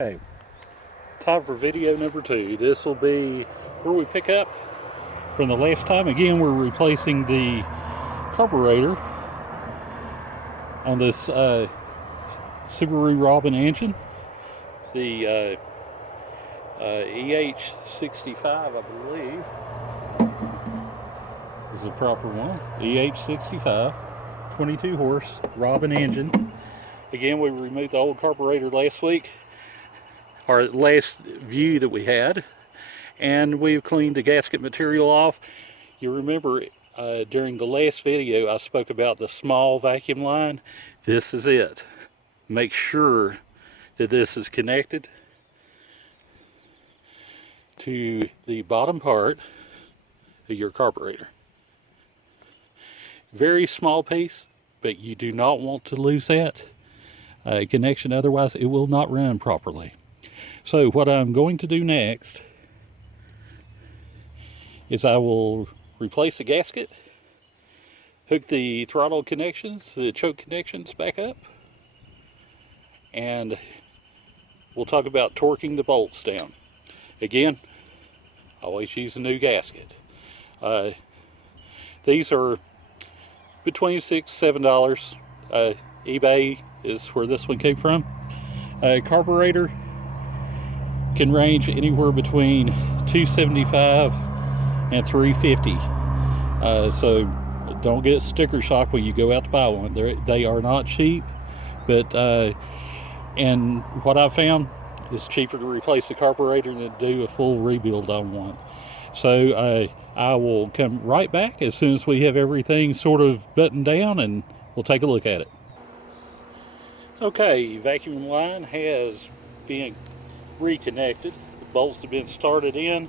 Okay, time for video number 2. This will be where we pick up from the last time. Again, we're replacing the carburetor on this Subaru Robin engine, the EH65, I believe is the proper one. EH65, 22 horse Robin engine. Again, we removed the old carburetor last week, our last view that we had, and we've cleaned the gasket material off. You remember during the last video I spoke about the small vacuum line. This is it. Make sure that this is connected to the bottom part of your carburetor. Very small piece, but you do not want to lose that connection, otherwise it will not run properly. So what I'm going to do next is I will replace the gasket, hook the throttle connections, the choke connections back up, and we'll talk about torquing the bolts down. Again, always use a new gasket. These are between $6 and $7. eBay is where this one came from. Carburetor can range anywhere between $275 and $350. So don't get sticker shock when you go out to buy one. They are not cheap, but and what I found is cheaper to replace the carburetor than do a full rebuild on one. So I will come right back as soon as we have everything sort of buttoned down, and we'll take a look at it. Okay, vacuum line has been reconnected. The bolts have been started in.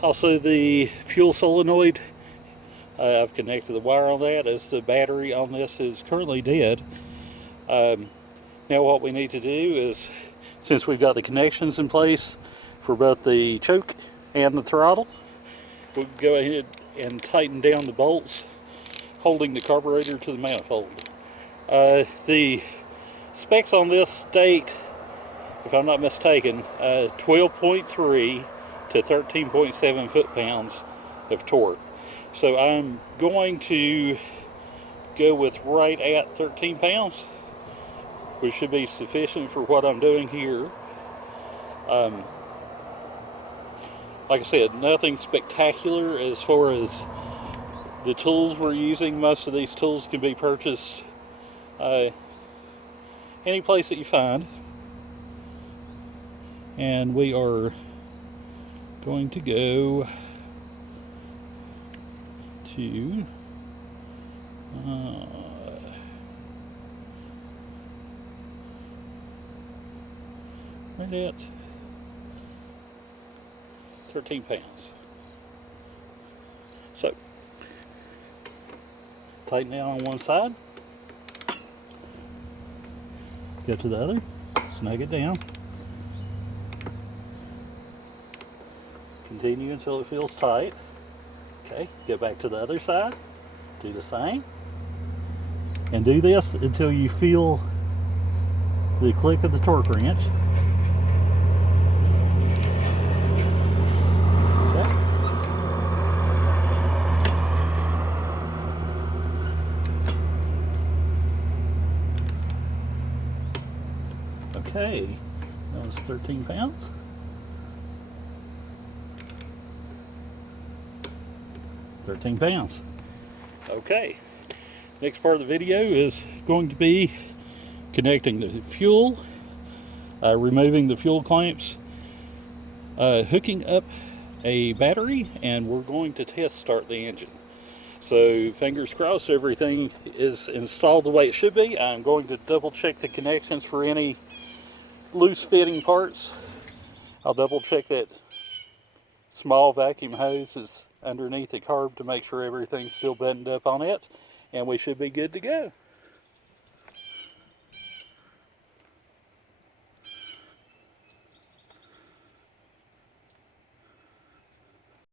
Also the fuel solenoid, I've connected the wire on that, as the battery on this is currently dead. Now what we need to do is, since we've got the connections in place for both the choke and the throttle, we'll go ahead and tighten down the bolts holding the carburetor to the manifold. The specs on this state, if I'm not mistaken, 12.3 to 13.7 foot-pounds of torque. So I'm going to go with right at 13 pounds, which should be sufficient for what I'm doing here. Like I said, nothing spectacular as far as the tools we're using. Most of these tools can be purchased any place that you find. And we are going to go to right at 13 pounds. So tighten down on one side, go to the other, snug it down, continue until it feels tight. Okay, go back to the other side, do the same, and do this until you feel the click of the torque wrench. Okay, that was 13 pounds. Okay, next part of the video is going to be connecting the fuel, removing the fuel clamps, hooking up a battery, and we're going to test start the engine. So fingers crossed everything is installed the way it should be. I'm going to double check the connections for any loose fitting parts. I'll double check that small vacuum hose is underneath the carb to make sure everything's still buttoned up on it, and we should be good to go.